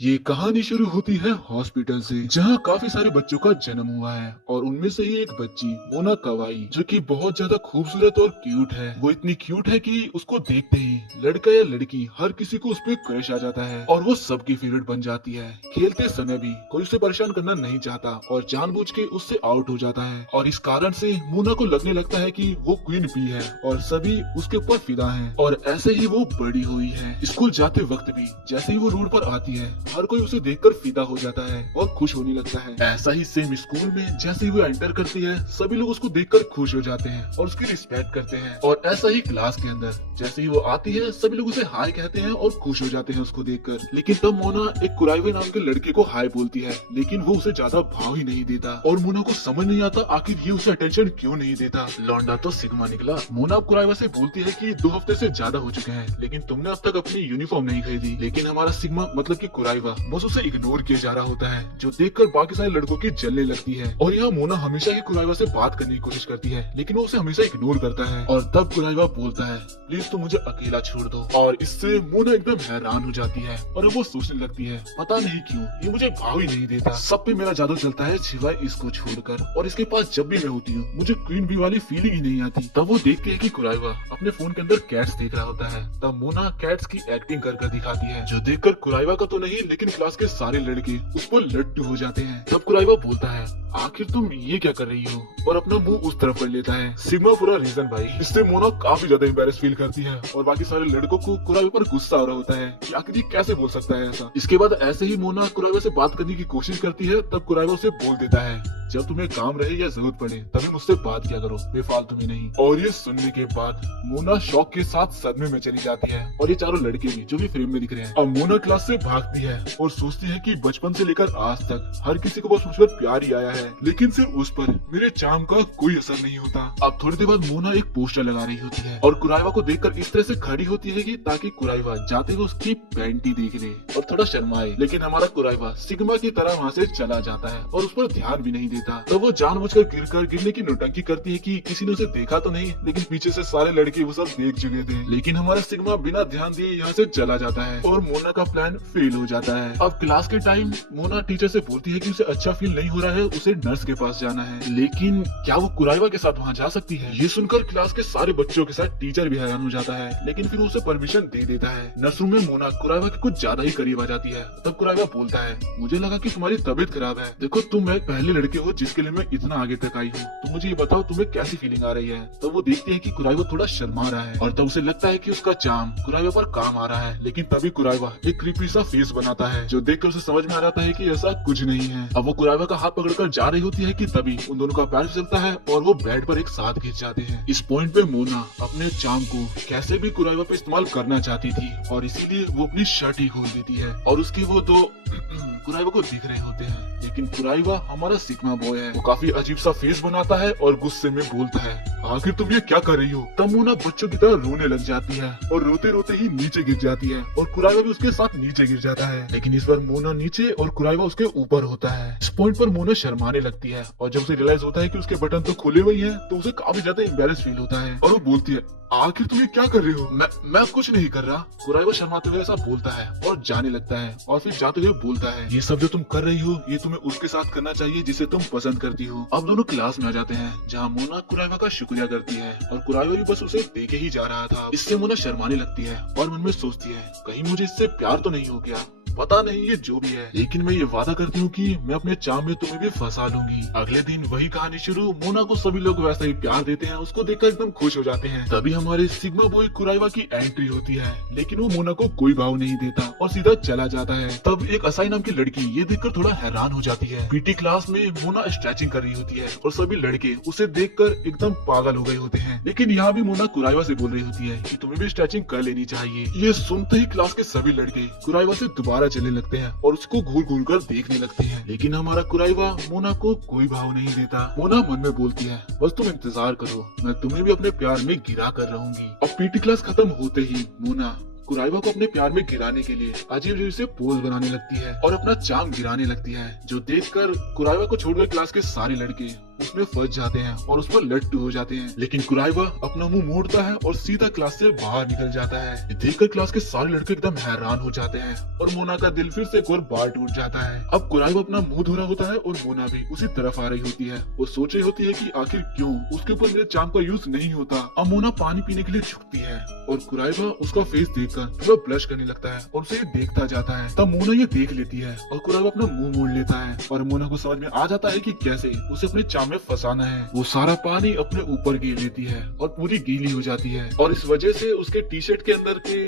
ये कहानी शुरू होती है हॉस्पिटल से, जहाँ काफी सारे बच्चों का जन्म हुआ है और उनमें से ही एक बच्ची मोना कवाई, जो कि बहुत ज्यादा खूबसूरत और क्यूट है। वो इतनी क्यूट है कि उसको देखते ही लड़का या लड़की हर किसी को उस पर क्रश आ जाता है और वो सबकी फेवरेट बन जाती है। खेलते समय भी कोई उसे परेशान करना नहीं चाहता और जानबूझ के उससे आउट हो जाता है और इस कारण से मोना को लगने लगता है कि वो क्वीन बी है और सभी उसके ऊपर फिदा हैं। और ऐसे ही वो बड़ी हुई है। स्कूल जाते वक्त भी जैसे ही वो रोड पर आती है, हर कोई उसे देखकर फिदा हो जाता है और खुश होने लगता है। ऐसा ही सेम स्कूल में जैसे ही वो एंटर करती है, सभी लोग उसको देखकर खुश हो जाते हैं और उसकी रिस्पेक्ट करते हैं। और ऐसा ही क्लास के अंदर जैसे ही वो आती है, सभी लोग उसे हाय कहते हैं और खुश हो जाते हैं उसको देखकर। लेकिन तब मोना एक कुराइवे नाम के लड़के को हाय बोलती है, लेकिन वो उसे ज्यादा भाव ही नहीं देता और मोना को समझ नहीं आता आखिर ये उसे अटेंशन क्यों नहीं देता। लौंडा तो सिग्मा निकला। मोना अब कुराइवा से बोलती है कि 2 हफ्ते से ज्यादा हो चुके हैं, लेकिन तुमने अब तक अपनी यूनिफॉर्म नहीं खरीदी। लेकिन हमारा सिग्मा मतलब कि कुराइवा बस उसे इग्नोर किया जा रहा होता है, जो देखकर बाकी सारे लड़कों की जलने लगती है। और यहाँ मोना हमेशा ही कुराइवा से बात करने की कोशिश करती है, लेकिन वो उसे हमेशा इग्नोर करता है। और तब कुराइवा बोलता है, प्लीज तुम मुझे अकेला छोड़ दो। और इससे मोना एकदम हैरान हो जाती है और वो सोचने लगती है, पता नहीं क्यों ये मुझे भाव ही नहीं देता, सब पे मेरा जादू चलता है सिवाय इसको छोड़कर। और इसके पास जब भी मैं होती हूँ मुझे क्वीन बी वाली फीलिंग ही नहीं आती। तब वो देखती है कि कुराइवा अपने फोन के अंदर कैट्स देख रहा होता है। तब मोना कैट्स की एक्टिंग कर दिखाती है, जो देखकर कुराइवा का तो नहीं लेकिन क्लास के सारे लड़के उस पर लट्टू हो जाते हैं। तब कुराइवा बोलता है, आखिर तुम ये क्या कर रही हो, और अपना मुंह उस तरफ कर लेता है। सिग्मा पूरा रीजन भाई। इससे मोना काफी ज्यादा एम्बैरेस फील करती है और बाकी सारे लड़कों को कुराइवा पर गुस्सा आ रहा होता है कि आखिर ये कैसे बोल सकता है ऐसा। इसके बाद ऐसे ही मोना कुराइवा से बात करने की कोशिश करती है। तब कुराइवा उसे बोल देता है, जब तुम्हें काम रहे या जरूरत पड़े तभी मुझसे बात किया करो, बेफालतू में नहीं। और ये सुनने के बाद मोना शौक के साथ सदमे में चली जाती है और ये चारों लड़के भी जो भी फ्रेम में दिख रहे हैं। अब मोना क्लास से भागती है और सोचती है कि बचपन से लेकर आज तक हर किसी को बस मुझ पर प्यार ही आया है, लेकिन सिर्फ उस पर मेरे चार्म का कोई असर नहीं होता। अब थोड़ी देर बाद मोना एक पोस्टर लगा रही होती है और कुराइवा को देखकर इस तरह से खड़ी होती है कि ताकि कुराइवा जाते हुए उसकी पैंटी देख ले और थोड़ा शर्माए। लेकिन हमारा कुराइवा सिग्मा की तरह वहाँ से चला जाता है और उस पर ध्यान भी नहीं देता। तो वो जानबूझकर गिरने की नौटंकी करती है कि किसी ने उसे देखा तो नहीं, लेकिन पीछे से सारे लड़के वो सब देख चुके थे। लेकिन हमारा सिग्मा बिना ध्यान दिए यहाँ से चला जाता है और मोना का प्लान फेल हो जाता है। अब क्लास के टाइम मोना टीचर से बोलती है कि उसे अच्छा फील नहीं हो रहा है, उसे नर्स के पास जाना है। लेकिन क्या वो कुराइवा के साथ वहाँ जा सकती है? ये सुनकर क्लास के सारे बच्चों के साथ टीचर भी हैरान हो जाता है, लेकिन फिर उसे परमिशन दे देता है। नर्स रूम में मोना कुराइवा के कुछ ज्यादा ही करीब आ जाती है। तब कुराइवा बोलता है, मुझे लगा कि तुम्हारी तबीयत खराब है, देखो तुम एक पहले लड़के हो जिसके लिए मैं इतना आगे तक आई हूँ, तो मुझे ये बताओ तुम्हें कैसी फीलिंग आ रही है। तब वो देखती है कि कुराइवा थोड़ा शर्मा रहा है और तब उसे लगता है कि उसका चार्म कुराइवा पर काम आ रहा है। लेकिन तभी कुराइवा एक क्रीपी सा फेस बनाता है, जो देखकर उसे समझ में आ जाता है कि ऐसा कुछ नहीं है। अब वो कुराइवा का हाथ पकड़कर जा रही होती है कि तभी उन दोनों का पैर फिसलता है और वो बेड पर एक साथ गिर जाते हैं। इस पॉइंट पे मोना अपने चार्म को कैसे भी कुराइवा पे इस्तेमाल करना चाहती थी और इसीलिए वो अपनी शर्ट ही खोल देती है और उसकी वो दो कुराइवा को दिख रहे होते हैं। लेकिन कुराइवा हमारा सिग्मा बॉय है, वो काफी अजीब सा फेस बनाता है और गुस्से में बोलता है, आखिर तुम ये क्या कर रही हो। तब मोना बच्चों की तरह रोने लग जाती है और रोते रोते ही नीचे गिर जाती है और कुराइवा भी उसके साथ नीचे गिर जाता है। लेकिन इस बार मोना नीचे और कुराइवा उसके ऊपर होता है। इस पॉइंट पर मोना शर्माने लगती है और जब उसे रियलाइज होता है कि उसके बटन तो खुले हुए हैं, तो उसे काफी ज्यादा एम्बैरेस फील होता है और वो बोलती है, आखिर तुम ये क्या कर रही हो। मैं कुछ नहीं कर रहा। कुराइवा शर्माते हुए ऐसा बोलता है और जाने लगता है और फिर जाते हुए बोलता है, ये सब जो तुम कर रही हो ये तुम्हें उसके साथ करना चाहिए जिसे तुम पसंद करती हो। अब दोनों क्लास में आ जाते हैं, जहाँ मोना कुराइवा का शुक्रिया करती है और कुराइवा भी बस उसे देखे ही जा रहा था। इससे मोना शर्माने लगती है और मन में सोचती है, कहीं मुझे इससे प्यार तो नहीं हो गया। पता नहीं ये जो भी है, लेकिन मैं ये वादा करती हूँ कि मैं अपने चार्म में तुम्हें भी फंसा लूंगी। अगले दिन वही कहानी शुरू। मोना को सभी लोग वैसा ही प्यार देते हैं, उसको देखकर एकदम खुश हो जाते हैं। तभी हमारे सिग्मा बॉय कुराइवा की एंट्री होती है, लेकिन वो मोना को कोई भाव नहीं देता और सीधा चला जाता है। तब एक असाई नाम की लड़की ये देखकर थोड़ा हैरान हो जाती है। पीटी क्लास में मोना स्ट्रेचिंग कर रही होती है और सभी लड़के उसे देखकर एकदम पागल हो गए होते हैं। लेकिन यहाँ भी मोना कुराइवा से बोल रही होती है कि तुम्हें भी स्ट्रेचिंग कर लेनी चाहिए। ये सुनते ही क्लास के सभी लड़के कुराइवा से दोबारा चलने लगते हैं और उसको घूर घूर कर देखने लगते हैं। लेकिन हमारा कुराइवा मोना को कोई भाव नहीं देता। मोना मन में बोलती है, बस तुम इंतजार करो, मैं तुम्हें भी अपने प्यार में गिरा कर रहूंगी। अब पीटी क्लास खत्म होते ही मोना कुराइवा को अपने प्यार में गिराने के लिए अजीब अजीब से पोज बनाने लगती है और अपना चार्म गिराने लगती है, जो देखकर कुराइवा को छोड़कर क्लास के सारे लड़के उसमें फंस जाते हैं और उस पर लट्टू हो जाते हैं। लेकिन कुराइवा अपना मुंह मोड़ता है और सीधा क्लास से बाहर निकल जाता है। ये देखकर क्लास के सारे लड़के एकदम हैरान हो जाते हैं और मोना का दिल फिर से एक और बार टूट जाता है। अब कुराइवा अपना मुंह धो रहा होता है और मोना भी उसी तरफ आ रही होती है। वो सोच रही होती है कि आखिर क्यों उसके ऊपर मेरे चार्म का यूज नहीं होता। अब मोना पानी पीने के लिए झुकती है और कुराइवा उसका फेस देखकर थोड़ा ब्लश करने लगता है और उसे देखता जाता है। तब मोना ये देख लेती है और कुराइवा अपना मुंह मोड़ लेता है और मोना को समझ में आ जाता है कि कैसे उसे अपने चार्म में फंसाना है। वो सारा पानी अपने ऊपर गिर लेती है और पूरी गीली हो जाती है और इस वजह से उसके टी शर्ट के अंदर के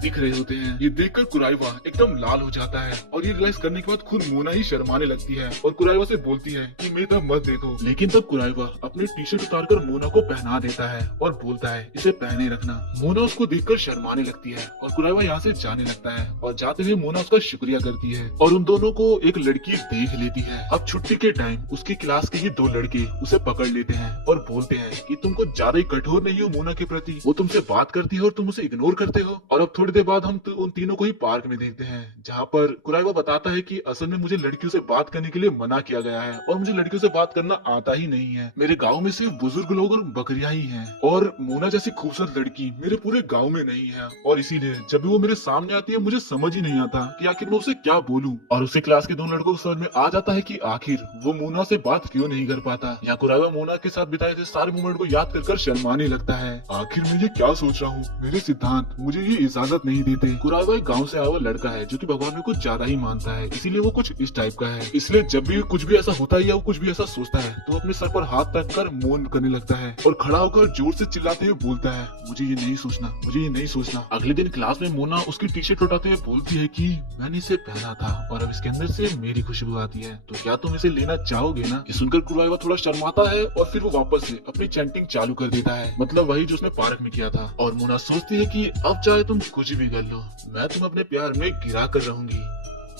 दिख रहे होते हैं। ये देखकर कुराइवा एकदम लाल हो जाता है और ये रियलाइज करने के बाद खुद मोना ही शर्माने लगती है और कुराइवा से बोलती है कि मेरी तरफ मत देखो। लेकिन तब कुराइवा अपनी टी शर्ट उतारकर मोना को पहना देता है और बोलता है इसे पहने रखना। मोना उसको देखकर शर्माने लगती है और कुराइवा यहाँ से जाने लगता है और जाते हुए मोना उसका शुक्रिया करती है और उन दोनों को एक लड़की देख लेती है। अब छुट्टी के टाइम उसकी क्लास के ही दो लड़के उसे पकड़ लेते हैं और बोलते हैं कि तुम कुछ ज्यादा ही कठोर नहीं हो मोना के प्रति। वो तुमसे बात करती है और तुम उसे इग्नोर करते हो। और अब थोड़ी देर बाद हम उन तीनों को ही पार्क में देखते हैं जहाँ पर कुराइवा बताता है कि असल में मुझे लड़कियों से बात करने के लिए मना किया गया है और मुझे लड़कियों से बात करना आता ही नहीं है। मेरे गाँव में सिर्फ बुजुर्ग लोग और बकरियां ही हैं और मोना जैसी खूबसूरत लड़की मेरे पूरे गाँव में नहीं है और इसीलिए जब भी वो मेरे सामने आती है मुझे समझ ही नहीं आता कि आखिर मैं उसे क्या बोलूं। और उसी क्लास के दोनों लड़कों को समझ में आ जाता है कि आखिर वो मोना से बात क्यों नहीं कर पाता। यहाँ कुराइवा मोना के साथ बिताए थे सारे मोमेंट को याद कर शर्माने लगता है। आखिर मैं ये क्या सोच रहा हूँ, मेरे सिद्धांत मुझे ये इजाजत नहीं देते। कुराइवा एक गाँव से आया हुआ लड़का है जो कि भगवान में कुछ ज्यादा ही मानता है, इसीलिए वो कुछ इस टाइप का है। इसलिए जब भी कुछ भी ऐसा होता है या वो कुछ भी ऐसा सोचता है तो अपने सर पर हाथ रख कर मौन करने लगता है और खड़ा होकर जोर से चिल्लाते हुए बोलता है मुझे ये नहीं सोचना, मुझे ये नहीं सोचना। अगले दिन क्लास में मोना उसकी टी शर्ट उठाते हुए बोलती है कि मैंने इसे पहना था और अब इसके अंदर से मेरी खुशबू आती है, तो क्या तुम इसे लेना चाहोगे ना। ये सुनकर कुराइवा थोड़ा शर्माता है और फिर वो वापस से अपनी चैंटिंग चालू कर देता है, मतलब वही जो उसने पार्क में किया था। और मोना सोचती है कि अब चाहे तुम कुछ भी कर लो, मैं तुम्हें अपने प्यार में गिरा कर रहूंगी।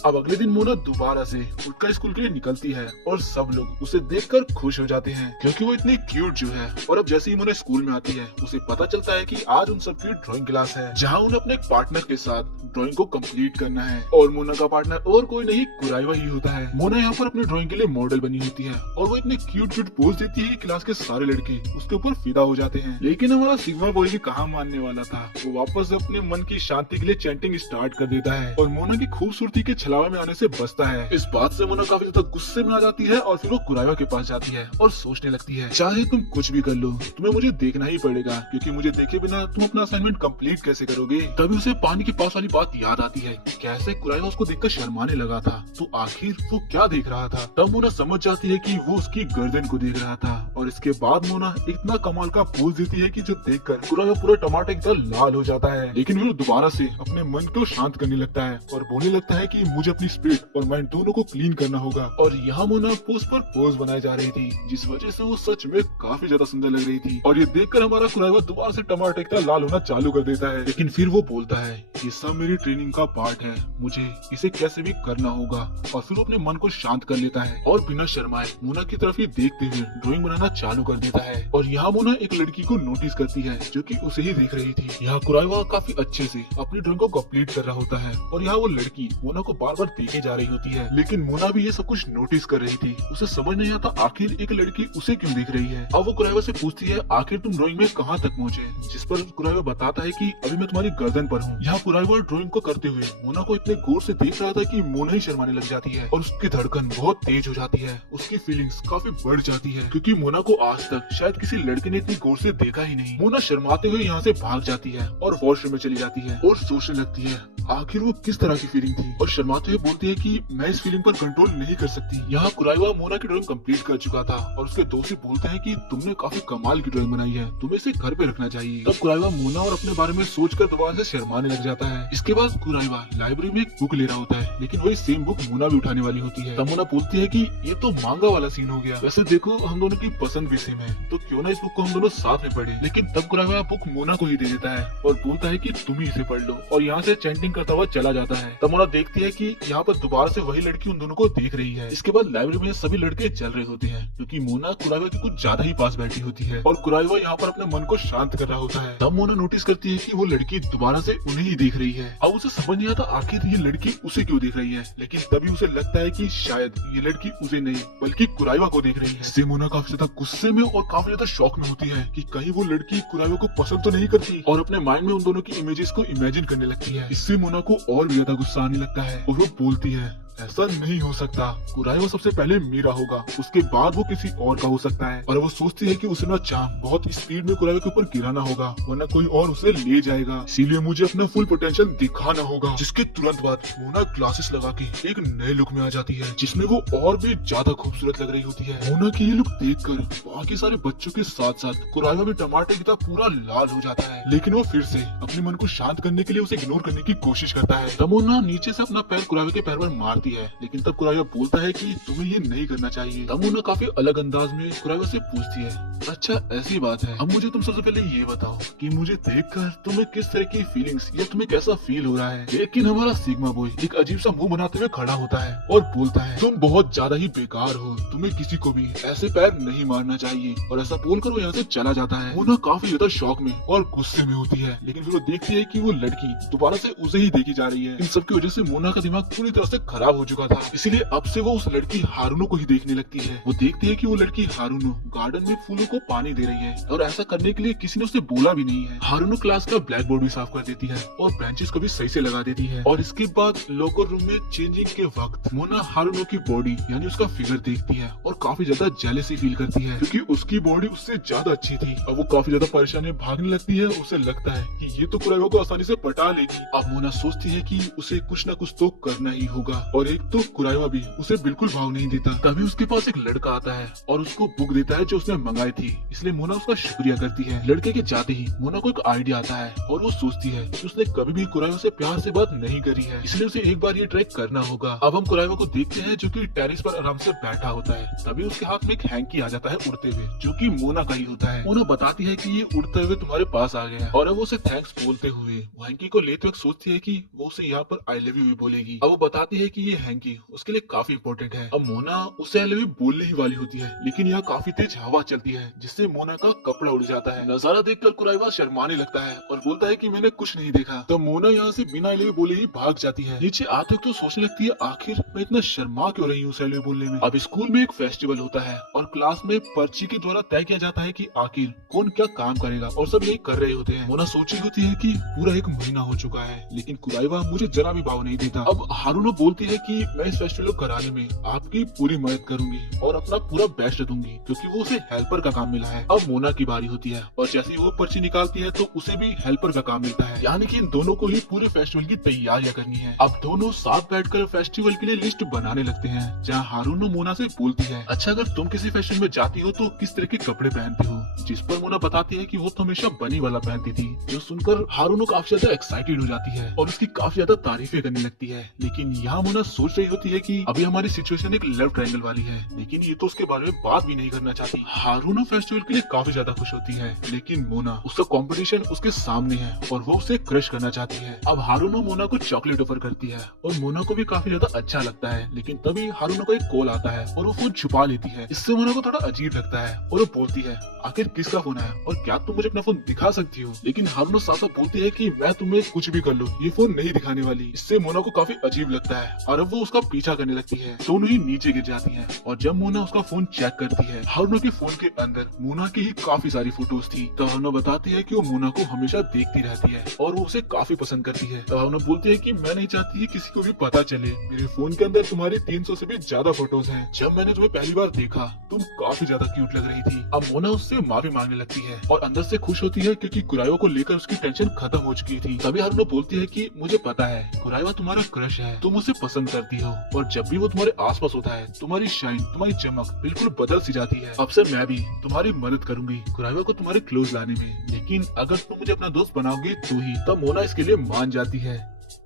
अब अगले दिन मोना दोबारा से उठकर स्कूल के लिए निकलती है और सब लोग उसे देखकर खुश हो जाते हैं क्योंकि वो इतनी क्यूट जो है। और अब जैसे ही मोना स्कूल में आती है उसे पता चलता है कि आज उन सबकी ड्राइंग क्लास है जहां उन्हें अपने पार्टनर के साथ ड्राइंग को कंप्लीट करना है और मोना का पार्टनर और कोई नहीं कुराइवा ही होता है। मोना यहाँ पर अपनी ड्राइंग के लिए मॉडल बनी होती है और वो इतने क्यूट क्यूट पोज देती है, क्लास के सारे लड़के उसके ऊपर फिदा हो जाते हैं। लेकिन हमारा सिग्मा बॉय भी कहाँ मानने वाला था, वो वापस अपने मन की शांति के लिए चैंटिंग स्टार्ट कर देता है और मोना की खूबसूरती के छलावे में आने से बचता है। इस बात से मोना काफी ज्यादा गुस्से में आ जाती है और फिर वो कुराइवा के पास जाती है और सोचने लगती है चाहे तुम कुछ भी कर लो तुम्हें मुझे देखना ही पड़ेगा क्योंकि मुझे देखे बिना तुम अपना असाइनमेंट कंप्लीट कैसे करोगे। तभी उसे पानी के पास वाली बात याद आती है, कैसे कुराइवा उसको देखकर शर्माने लगा था, तो आखिर वो क्या देख रहा था। तब मोना समझ जाती है कि वो उसकी गर्दन को देख रहा था और इसके बाद मोना इतना कमाल का पोज देती है कि जो देखकर कुराइवा पूरा टमाटर की तरह लाल हो जाता है। लेकिन वो दोबारा से अपने मन को शांत करने लगता है और बोलने लगता है कि मुझे अपनी स्पिरिट और माइंड दोनों को क्लीन करना होगा। और यहाँ मोना पोज पर पोज बनाई जा रही थी जिस वजह से वो सच में काफी ज्यादा सुंदर लग रही थी और ये देखकर हमारा कुराइवा दोबारा से टमाटर की तरह लाल होना चालू कर देता है। लेकिन फिर वो बोलता है ये सब मेरी ट्रेनिंग का पार्ट है, मुझे इसे कैसे भी करना होगा। और फिर वो अपने मन को शांत कर लेता है और बिना शर्माए मोना की तरफ ही देखते हुए ड्राइंग बनाना चालू कर देता है। और यहाँ मोना एक लड़की को नोटिस करती है जो कि उसे ही देख रही थी। यहाँ कुराइवा काफी अच्छे से अपनी ड्राइंग को कंप्लीट कर रहा होता है और यहाँ वो लड़की मोना को बार बार देखे जा रही होती है। लेकिन मोना भी ये सब कुछ नोटिस कर रही थी, उसे समझ नहीं आता आखिर एक लड़की उसे क्यों देख रही है। अब वो कुराइवा से पूछती है आखिर तुम ड्राइंग में कहाँ तक पहुँचे, जिस पर कुराइवा बताता है कि अभी मैं तुम्हारी गर्दन पर हूँ। यहाँ कुराइवा ड्राइंग को करते हुए मोना को इतने गौर से देख रहा था कि मोना ही शर्माने लग जाती है और उसकी धड़कन बहुत तेज हो जाती है, उसकी फीलिंग्स काफी बढ़ जाती है क्योंकि मोना को आज तक शायद किसी लड़के ने इतनी गौर से देखा ही नहीं। मोना शर्माते हुए यहाँ से भाग जाती है और वॉशरूम में चली जाती है और सोचने लगती है आखिर वो किस तरह की फीलिंग थी और शर्माते हुए बोलती है कि मैं इस फीलिंग पर कंट्रोल नहीं कर सकती। यहाँ कुराइवा मोना की ड्राइंग कंप्लीट कर चुका था और उसके दोस्त बोलते हैं कि तुमने काफी कमाल की ड्राइंग बनाई है, तुम्हें इसे घर पे रखना चाहिए। तब कुराइवा मोना और अपने बारे में सोचकर दोबारा से शर्माने लग जाता है। इसके बाद कुराइवा लाइब्रेरी में एक बुक ले रहा होता है लेकिन वही सेम बुक मोना भी उठाने वाली होती है। तब मोना पूछती है कि ये तो मांगा वाला सीन हो गया, वैसे देखो हम दोनों की पसंद भी सेम है तो क्यों ना इस बुक को हम दोनों साथ में पढ़े। लेकिन तब कुराइवा बुक मोना को ही दे देता है और बोलता है कि तुम ही इसे पढ़ लो और यहाँ से चैंटिंग करता हुआ चला जाता है। तब मोना देखती है कि यहाँ पर दोबारा से वही लड़की उन दोनों को देख रही है। इसके बाद लाइब्रेरी में सभी लड़के चल रहे होते हैं क्योंकि मोना कुराइवा के कुछ ज्यादा ही पास बैठी होती है और कुराइवा यहाँ पर अपने मन को शांत कर रहा होता है। तब मोना नोटिस करती है कि वो लड़की दोबारा से उन्हें ही देख रही है। अब उसे समझ नहीं आता आखिर ये लड़की उसे क्यों देख रही है, लेकिन तभी उसे लगता है कि शायद ये लड़की उसे नहीं बल्कि कुराइवा को देख रही है। इससे मोना काफी ज्यादा गुस्से में और काफी ज्यादा शौक में होती है कि कहीं वो लड़की कुराइवा को पसंद तो नहीं करती और अपने माइंड में उन दोनों की इमेजेस को इमेजिन करने लगती है। इससे मोना को और भी ज्यादा गुस्सा आने लगता है और वो बोलती है ऐसा नहीं हो सकता, कुराइवा सबसे पहले मेरा होगा, उसके बाद वो किसी और का हो सकता है। और वो सोचती है कि उसे ना चाम बहुत स्पीड में कुराइवा के ऊपर गिराना होगा वरना कोई और उसे ले जाएगा, इसीलिए मुझे अपना फुल पोटेंशियल दिखाना होगा। जिसके तुरंत बाद मोना ग्लासेस लगा के एक नए लुक में आ जाती है जिसमें वो और भी ज्यादा खूबसूरत लग रही होती है। मोना की ये लुक देखकर बाकी सारे बच्चों के साथ साथ कुराइवा भी टमाटर की तरह पूरा लाल हो जाता है, लेकिन वो फिर से अपने मन को शांत करने के लिए उसे इग्नोर करने की कोशिश करता है। तब मोना नीचे से अपना पैर कुराइवा के पैर पर मारती है, लेकिन तब कुराइवा बोलता है कि तुम्हें ये नहीं करना चाहिए। तब मोना काफी अलग अंदाज में कुराइवा से पूछती है अच्छा ऐसी बात है, अब मुझे तुम सबसे पहले ये बताओ कि मुझे देखकर तुम्हें किस तरह की फीलिंग्स या तुम्हें कैसा फील हो रहा है। लेकिन हमारा सिग्मा बॉय एक अजीब सा मुंह बनाते हुए खड़ा होता है और बोलता है तुम बहुत ज्यादा ही बेकार हो, तुम्हें किसी को भी ऐसे पैर नहीं मारना चाहिए, और ऐसा बोलकर वो यहाँ से चला जाता है। मोना काफी ज्यादा शौक में और गुस्से में होती है, लेकिन फिर वो देखती है कि वो लड़की दोबारा से उसे ही देखी जा रही है। इन सब की वजह से मोना का दिमाग पूरी तरह से खराब हो चुका था, इसीलिए अब से वो उस लड़की हारूनो को ही देखने लगती है। वो देखती है कि वो लड़की हारूनो गार्डन में फूलों को पानी दे रही है और ऐसा करने के लिए किसी ने उसे बोला भी नहीं है। हारूनो क्लास का ब्लैक बोर्ड भी साफ कर देती है और बेंचेस को भी सही से लगा देती है। और इसके बाद लोकर रूम में चेंजिंग के वक्त मोना हारूनो की बॉडी यानी उसका फिगर देखती है और काफी ज्यादा जेलसी फील करती है क्योंकि उसकी बॉडी उससे ज्यादा अच्छी थी। अब वो काफी ज्यादा परेशानी भागने लगती है, उसे लगता है कि ये तो कुराइवा को आसानी से पटा लेगी। अब मोना सोचती है कि उसे कुछ न कुछ तो करना ही होगा, और एक तो कुराइवा भी उसे बिल्कुल भाव नहीं देता। तभी उसके पास एक लड़का आता है और उसको बुक देता है जो उसने मंगाई थी, इसलिए मोना उसका शुक्रिया करती है। लड़के के जाते ही मोना को एक आइडिया आता है और वो सोचती है कि उसने कभी भी कुराइवा से प्यार से बात नहीं करी है, इसलिए उसे एक बार ये ट्राई करना होगा। अब हम कुराइवा को देखते हैं जो कि टेरेस पर आराम से बैठा होता है। तभी उसके हाथ में एक हैंकी आ जाता है उड़ते हुए, जो कि मोना का ही होता है। मोना बताती है कि ये उड़ते हुए तुम्हारे पास आ गया, और अब वो उसे थैंक्स बोलते हुए वो हैंकी को लेते वक्त सोचती है कि वो उसे यहाँ पर आई लव यू भी बोलेगी। अब वो बताती है कि ये हैंकी उसके लिए काफी इम्पोर्टेंट है। अब मोना उसे आई लव यू बोलने ही वाली होती है, लेकिन यहाँ काफी तेज हवा चलती है जिससे मोना का कपड़ा उड़ जाता है। नजारा देखकर कुराइवा शर्माने लगता है और बोलता है कि मैंने कुछ नहीं देखा। तो मोना यहाँ से बिना आई लव यू बोले ही भाग जाती है। नीचे आते तो सोचने लगती है आखिर मैं इतना शर्मा क्यों रही हूँ आई लव यू बोलने में। अब स्कूल में एक फेस्टिवल होता है और क्लास में पर्ची के द्वारा तय किया जाता है कि आखिर कौन क्या काम करेगा, और सब यही कर रहे होते हैं। मोना सोच रही होती है कि पूरा एक महीना हो चुका है, लेकिन कुराइवा मुझे जरा भी भाव नहीं देता। अब हारूनो बोलती है कि मैं इस फेस्टिवल को कराने में आपकी पूरी मदद करूंगी और अपना पूरा बेस्ट दूंगी, क्योंकि वो उसे हेल्पर का काम मिला है। अब मोना की बारी होती है और जैसे ही वो पर्ची निकालती है तो उसे भी हेल्पर का काम मिलता है, यानी कि इन दोनों को ही पूरे फेस्टिवल की तैयारियां करनी है। अब दोनों साथ बैठकर फेस्टिवल के लिए लिस्ट बनाने लगते हैं, जहाँ हारूनो मोना से बोलती है अच्छा अगर तुम किसी फेस्टिवल में जाती हो तो किस तरह के कपड़े पहनती हो, जिस पर मोना बताती है कि वो तो हमेशा बनी वाला पहनती थी। जो सुनकर हारूनो काफी ज्यादा एक्साइटेड हो जाती है और उसकी काफी ज्यादा तारीफें करने लगती है। लेकिन यहाँ मोना सोच रही होती है कि अभी हमारी सिचुएशन एक लव ट्रायंगल वाली है, लेकिन ये तो उसके बारे में बात भी नहीं करना चाहती। हारूनो फेस्टिवल के लिए काफी ज्यादा खुश होती है, लेकिन मोना उसका कंपटीशन उसके सामने है और वो उसे क्रश करना चाहती है। अब हारूनो मोना को चॉकलेट ऑफर करती है और मोना को भी काफी ज्यादा अच्छा लगता है, लेकिन तभी हारूनो को एक कॉल आता है और वो फोन छुपा लेती है। इससे मोना को थोड़ा अजीब लगता है और वो बोलती है आखिर किसका फोन है और क्या तुम मुझे अपना फोन दिखा सकती हो। लेकिन हारूनो साफ साफ बोलती है कि मैं तुम्हें कुछ भी कर लो, ये फोन नहीं दिखाने वाली। इससे मोना को काफी अजीब लगता है और अब वो उसका पीछा करने लगती है। दोनों ही नीचे गिर जाती है और जब मोना उसका फोन चेक करती है, हारूनो के फोन के अंदर मोना की ही काफी सारी फोटोज थी। तो हारूनो बताती है कि वो मोना को हमेशा देखती रहती है और वो उसे काफी पसंद करती है। तो हारूनो बोलती है कि मैं नहीं चाहती किसी को भी पता चले, मेरे फोन के अंदर तुम्हारी 300 से भी ज्यादा फोटोज हैं। जब मैंने तुम्हें पहली बार देखा तुम काफी ज्यादा क्यूट लग रही थी। अब मोना उससे माफी मांगने लगती है और अंदर से खुश होती है क्योंकि कुराइवा को लेकर उसकी टेंशन खत्म हो चुकी थी। तभी हारूनो बोलती है कि मुझे पता है कुराइवा तुम्हारा क्रश है, तुम उसे पसंद करती हो और जब भी वो तुम्हारे आसपास होता है तुम्हारी शाइन तुम्हारी चमक बिल्कुल बदल सी जाती है। अब से मैं भी तुम्हारी मदद करूंगी कुराइवा को तुम्हारे क्लोज लाने में, लेकिन अगर तुम मुझे अपना दोस्त बनाओगे तो ही। तब मोना इसके लिए मान जाती है।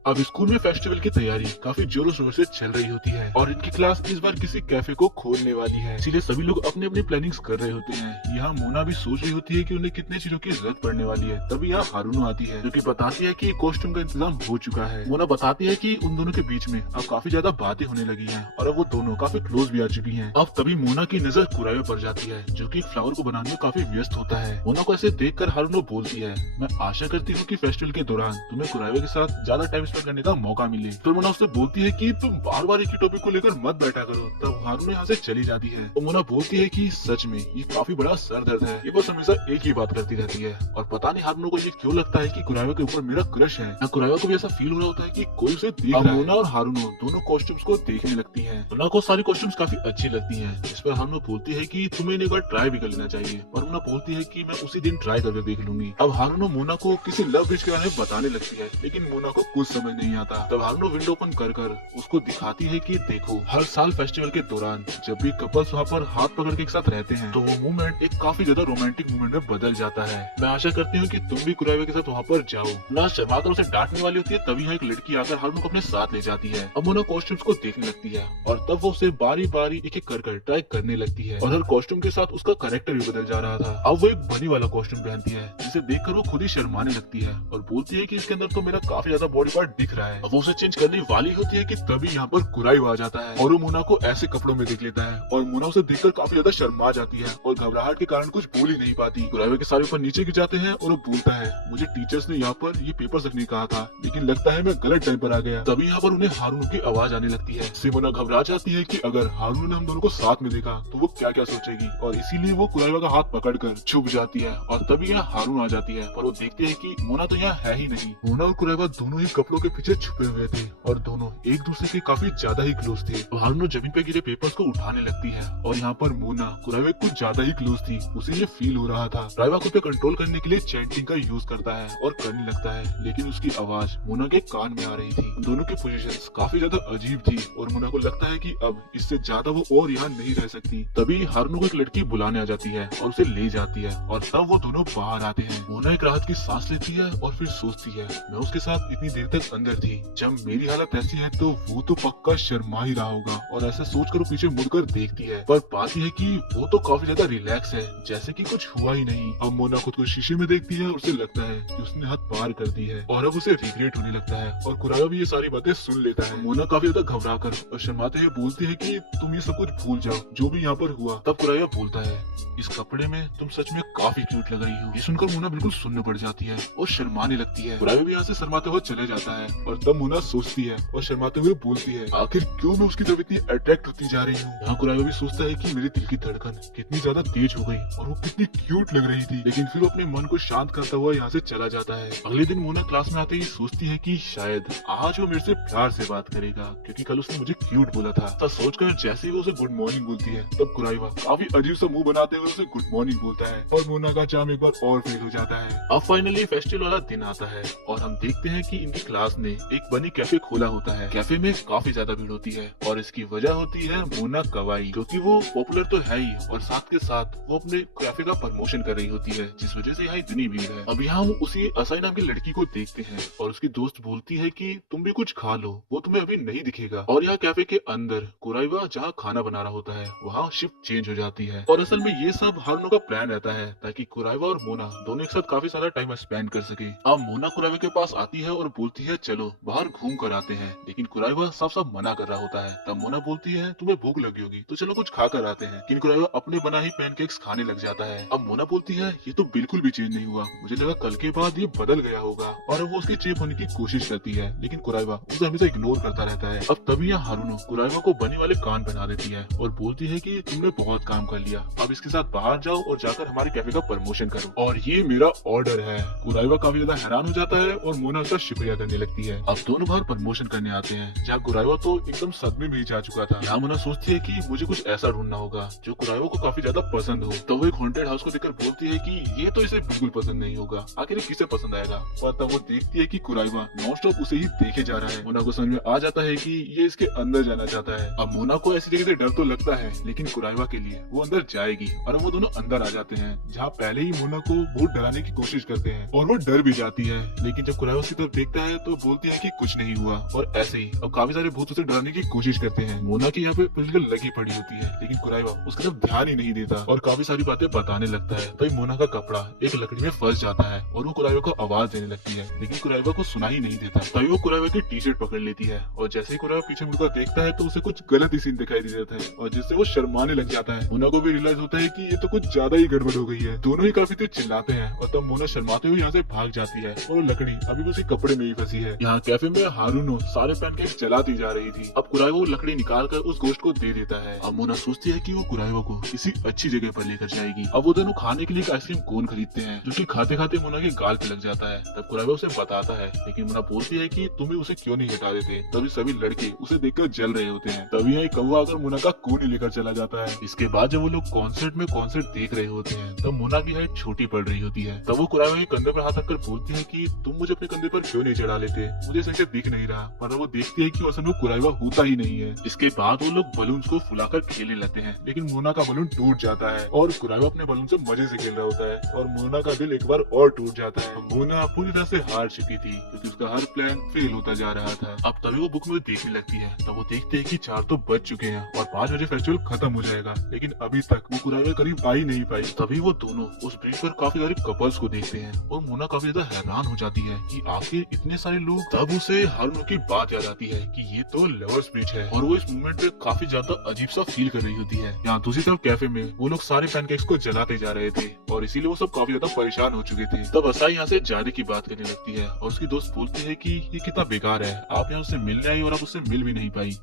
अब स्कूल में फेस्टिवल की तैयारी काफी जोरों शोर से चल रही होती है और इनकी क्लास इस बार किसी कैफे को खोलने वाली है, इसलिए सभी लोग अपनी अपनी प्लानिंग्स कर रहे होते हैं। यहाँ मोना भी सोच रही होती है कि उन्हें कितने चीजों की जरूरत पड़ने वाली है। तभी यहाँ हारूनो आती है जो कि बताती है कि कॉस्ट्यूम का इंतजाम हो चुका है। मोना बताती है कि उन दोनों के बीच में अब काफी ज्यादा बातें होने लगी हैं और अब वो दोनों काफी क्लोज भी आ चुकी हैं। अब तभी मोना की नजर कुराइवा पर जाती है जो कि फ्लावर को बनाने में काफी व्यस्त होता है। मोना को ऐसे देखकर हारूनो बोलती है, मैं आशा करती हूँ कि फेस्टिवल के दौरान तुम्हें कुराइवा के साथ ज्यादा टाइम स्पेंड करने का मौका मिले। फिर मोना उससे बोलती है कि तुम बार बार एक ही टॉपिक को लेकर मत बैठा करो। तब हारूनो यहाँ से चली जाती है और मोना बोलती है कि सच में ये काफी बड़ा सर दर्द है, ये बस हमेशा एक ही बात करती रहती है और पता नहीं हारूनो को ये क्यों लगता है कि कुराइवा के ऊपर मेरा क्रश है। कुराइवा को भी ऐसा फील हो रहा होता है कि कोई उसे देख रहा है। मोना और हारूनो दोनों कॉस्ट्यूम्स को देखने लगती है। मोना को सारी कॉस्ट्यूम्स काफी अच्छी लगती है, इस पर हारूनो बोलती है कि तुम्हें एक बार ट्राई भी कर लेना चाहिए और मोना बोलती है कि मैं उसी दिन ट्राई करके देख लूंगी। अब हारूनो मोना को किसी लव ब्रिज के बारे में बताने लगती है, लेकिन मोना को कुछ समझ नहीं आता। तब हारूनो विंडो ओपन कर उसको दिखाती है कि देखो, हर साल फेस्टिवल के दौरान जब भी कपल्स वहाँ पर हाथ पकड़ के एक साथ रहते हैं तो वो मोमेंट एक काफी ज्यादा रोमांटिक मोमेंट में बदल जाता है। मैं आशा करती हूँ कि तुम भी कुराइवा के साथ वहाँ पर जाओ। मोना शर्माकर उसे डांटने वाली होती है, तभी यहाँ एक लड़की आकर हारूनो को अपने साथ ले जाती है। अब मोना कॉस्ट्यूम्स को देखने लगती है और तब वो उसे बारी बारी एक एक कर ट्राई करने लगती है और हर कॉस्ट्यूम के साथ उसका कैरेक्टर भी बदल जा रहा था। अब वो एक बनी वाला कॉस्ट्यूम पहनती है जिसे देखकर वो खुद ही शर्माने लगती है और बोलती है कि इसके अंदर तो मेरा काफी ज्यादा बॉडी पार्ट दिख रहा है। अब वो उसे चेंज करने वाली होती है कि तभी यहाँ पर कुराइवा आ जाता है और वो मोना को ऐसे कपड़ों में देख लेता है और मोना उसे देखकर काफी ज्यादा शर्मा जाती है और घबराहट के कारण कुछ बोल ही नहीं पाती। कुराइवा के सारे ऊपर नीचे गिर जाते हैं और वो बोलता है, मुझे टीचर्स ने यहाँ पर ये पेपर रखने कहा था, लेकिन लगता है मैं गलत टाइम पर आ गया। तभी यहाँ पर उन्हें हारूनो की आवाज आने लगती है। इससे मोना घबरा जाती है कि अगर हारूनो ने हम दोनों को साथ में देखा तो वो क्या क्या सोचेगी और इसीलिए वो कुराइवा का हाथ पकड़कर छुप जाती है और तभी यहाँ हारूनो आ जाती है पर वो देखते हैं कि मोना तो यहाँ है ही नहीं। मोना और कुराइवा दोनों ही कपड़ों के पीछे छुपे हुए थे और दोनों एक दूसरे के काफी ज्यादा ही क्लोज थे। हारूनो जमीन पे गिरे पेपर्स को उठाने लगती है और यहाँ पर मोना कुराइवा कुछ ज्यादा ही क्लोज थी, उसे ये फील हो रहा था। कुराइवा खुद पे कंट्रोल करने के लिए चैंटिंग का यूज करता है और करने लगता है, लेकिन उसकी आवाज मोना के कान में आ रही थी। दोनों की पोजीशंस काफी ज्यादा अजीब थी और मोना को लगता है कि अब इससे ज्यादा वो और यहाँ नहीं रह सकती। तभी हारूनो को एक लड़की बुलाने आ जाती है और उसे ले जाती है और तब वो दोनों बाहर आते हैं। मोना एक राहत की सांस लेती है और फिर सोचती है, मैं उसके साथ इतनी देर तक अंदर थी, जब मेरी हालत ऐसी है तो वो तो पक्का शर्मा ही रहा होगा और ऐसा सोचकर वो पीछे मुड़कर देखती है पर पाती है कि वो तो काफी ज्यादा रिलैक्स है, जैसे कि कुछ हुआ ही नहीं। अब मोना खुद को शीशे में देखती है और उसे लगता है कि उसने हाथ पार कर दी है और अब उसे रिग्रेट होने लगता है और कुराइवा भी ये सारी बातें सुन लेता है। मोना काफी ज्यादा घबरा कर और शर्माते हुए बोलती है कि तुम ये सब कुछ भूल जाओ जो भी यहाँ पर हुआ। तब कुराइवा बोलता है, इस कपड़े में तुम सच में काफी क्यूट लग रही हो। ये सुनकर मोना बिल्कुल सुन्न पड़ जाती है और शर्माने लगती है। कुराइवा भी यहाँ से शर्माते हुए चले जाता है और तब मोना सोचती है और शर्माते हुए बोलती है, आखिर क्यों मैं उसकी तरफ इतनी अट्रैक्ट होती जा रही हूँ। यहाँ कुराइवा भी सोचता है कि मेरे दिल की धड़कन कितनी ज्यादा तेज हो गई और वो कितनी क्यूट लग रही थी, लेकिन फिर वो अपने मन को शांत करता हुआ यहाँ से चला जाता है। अगले दिन मोना क्लास में आते ही सोचती है कि शायद आज वो मेरे से प्यार से बात करेगा क्योंकि कल उसने मुझे क्यूट बोला था। तब सोचकर जैसे ही वो उसे गुड मॉर्निंग बोलती है तब कुराइवा काफी अजीब सा मुंह बनाते हुए उसे गुड मॉर्निंग बोलता है और मोना का चार्म एक बार और फेल हो जाता है। अब फाइनली फेस्टिवल वाला दिन आता है और हम देखते हैं कि इनकी क्लास ने एक बनी कैफे खोला होता है। कैफे में काफी ज्यादा भीड़ होती है और इसकी वजह होती है मोना कवाई, क्योंकि वो पॉपुलर तो है ही और साथ के साथ वो अपने कैफे का प्रमोशन कर रही होती है, जिस वजह से यहाँ इतनी भीड़ है। अब यहाँ हम उसी असाई नाम की लड़की को देखते हैं और उसकी दोस्त बोलती है कि तुम भी कुछ खा लो, वो तुम्हें अभी नहीं दिखेगा। और यहाँ कैफे के अंदर कुराइवा जहाँ खाना बना रहा होता है वहाँ शिफ्ट चेंज हो जाती है और असल में ये सब हारूनो का प्लान रहता है ताकि कुराइवा और मोना दोनों एक साथ काफी सारा टाइम स्पेंड कर सके। अब मोना कुराइवा के पास आती है और बोलती है चलो बाहर घूम कर आते हैं, लेकिन कुराइवा साफ साफ मना कर रहा होता है। तब मोना बोलती है तुम्हें भूख लगी होगी तो चलो कुछ खा कर आते हैं, लेकिन कुराइवा अपने बना ही पैनकेक्स खाने लग जाता है। अब मोना बोलती है ये तो बिल्कुल भी चेंज नहीं हुआ, मुझे लगा कल के बाद ये बदल गया होगा और अब वो उसकी चेप होने की कोशिश करती है, लेकिन कुराइवा उसे हमेशा इग्नोर करता रहता है। अब तभी यहाँ हारूनो कुराइवा को बनी वाले कान पहना देती है और बोलती है कि तुमने बहुत काम कर लिया, अब इसके साथ बाहर जाओ और जाकर हमारे कैफे का प्रमोशन करो और ये मेरा ऑर्डर है। कुराइवा काफी ज्यादा हैरान हो जाता है और मोना उसका शुक्रिया करने लगती है। अब दोनों बाहर प्रमोशन करने आते हैं जहाँ कुराइवा तो एकदम सदमे में ही जा चुका था। यहाँ मोना सोचती है कि मुझे कुछ ऐसा ढूंढना होगा जो कुराइवा को काफी ज्यादा पसंद हो। तो वो एक हॉन्टेड हाउस को देखकर बोलती है कि ये तो इसे बिल्कुल पसंद नहीं होगा, आखिर किसे पसंद आएगा। और तब वो देखती है कि कुराइवा नॉन स्टॉप उसे ही देखे जा रहा है। मोना को समझ में आ जाता है कि ये इसके अंदर जाना चाहता है। अब मोना को ऐसी जगह से डर तो लगता है, लेकिन कुराइवा के लिए वो अंदर जाएगी और वो दोनों अंदर आ जाते हैं जहाँ पहले ही मोना को बहुत डराने की कोशिश करते हैं और वो डर भी जाती है। लेकिन जब कुराइवा उसकी तरफ देखता है है तो बोलती है कि कुछ नहीं हुआ, और ऐसे ही अब काफी सारे भूत उसे डराने की कोशिश करते हैं। मोना की यहाँ पे बिल्कुल लगी पड़ी होती है, लेकिन कुराइवा उसकी तरफ ध्यान ही नहीं देता और काफी सारी बातें बताने लगता है। तभी मोना का कपड़ा एक लकड़ी में फंस जाता है और वो कुराइवा को आवाज देने लगती है, लेकिन कुराइवा को सुना ही नहीं देता। तभी वो कुराइवा की टी शर्ट पकड़ लेती है और जैसे ही कुराइवा पीछे मुड़कर देखता है तो उसे कुछ गलत ही सीन दिखाई दे जाता है और जिससे वो शर्माने लग जाता है। मोना को भी रियलाइज होता है कि ये तो कुछ ज्यादा ही गड़बड़ हो गई है। दोनों ही काफी तेज चिल्लाते हैं और तब मोना शर्माते हुए यहाँ से भाग जाती है और वो लकड़ी अभी भी उसी कपड़े में ही फंसी है। यहाँ कैफे में हारूनो सारे पैनकेक्स जलाती जा रही थी। अब कुराइवा वो लकड़ी निकाल कर उस गोश्त को दे देता है। अब मोना सोचती है कि वो कुराइवा को किसी अच्छी जगह पर लेकर जाएगी। अब वो दोनों खाने के लिए एक आइसक्रीम कोन खरीदते हैं जो कि खाते खाते मोना के गाल पे लग जाता है। तब कुराइवा उसे बताता है, लेकिन मोना बोलती है कि तुम उसे क्यों नहीं हटा देते। तभी सभी लड़के उसे देखकर जल रहे होते हैं। तभी यहाँ कौवा आकर मोना का कोन ही लेकर चला जाता है। इसके बाद जब वो लोग कॉन्सर्ट देख रहे होते हैं तब मोना की हाइट छोटी पड़ रही होती है। तब वो कुराइवा के कंधे पर हाथ रखकर बोलती है कि तुम मुझे अपने कंधे पर क्यों नहीं चढ़ा लेते, मुझे सही से दिख नहीं रहा। पर वो देखती है कि असल में कुराइवा होता ही नहीं है। इसके बाद वो लोग बलून्स को फुलाकर खेलने लगते हैं, लेकिन मोना का बलून टूट जाता है और कुराइवा अपने बलून से मजे से खेल रहा होता है और मोना का दिल एक बार और टूट जाता है। मोना पूरी तरह से हार चुकी थी क्योंकि उसका हर प्लान फेल होता जा रहा था। अब तभी वो बुक में देखने लगती है, तब वो देखते हैं कि 4 तो बज चुके हैं और 5 बजे फेस्टिवल खत्म हो जाएगा, लेकिन अभी तक वो कुराइवा करीब आ ही नहीं पाई। तभी वो दोनों उस ब्रिज पर काफी सारे कपल्स को देखते हैं और मोना काफी ज्यादा हैरान हो जाती है कि आखिर इतने सारे लोग। तब उसे हारूनो की बात याद आती है कि ये तो लवर्स ब्रिज है और वो इस मोमेंट में काफी ज्यादा अजीब सा फील कर रही होती है। यहाँ दूसरी तरफ कैफे में वो लोग सारे पैनकेक्स को जलाते जा रहे थे और इसीलिए वो सब काफी ज्यादा परेशान हो चुके थे। तब असाई यहाँ से जाने की बात करने लगती है और उसकी दोस्त बोलती है कि ये कितना बेकार है, आप यहाँ उससे मिलने आई और आप उससे मिल भी नहीं पाई।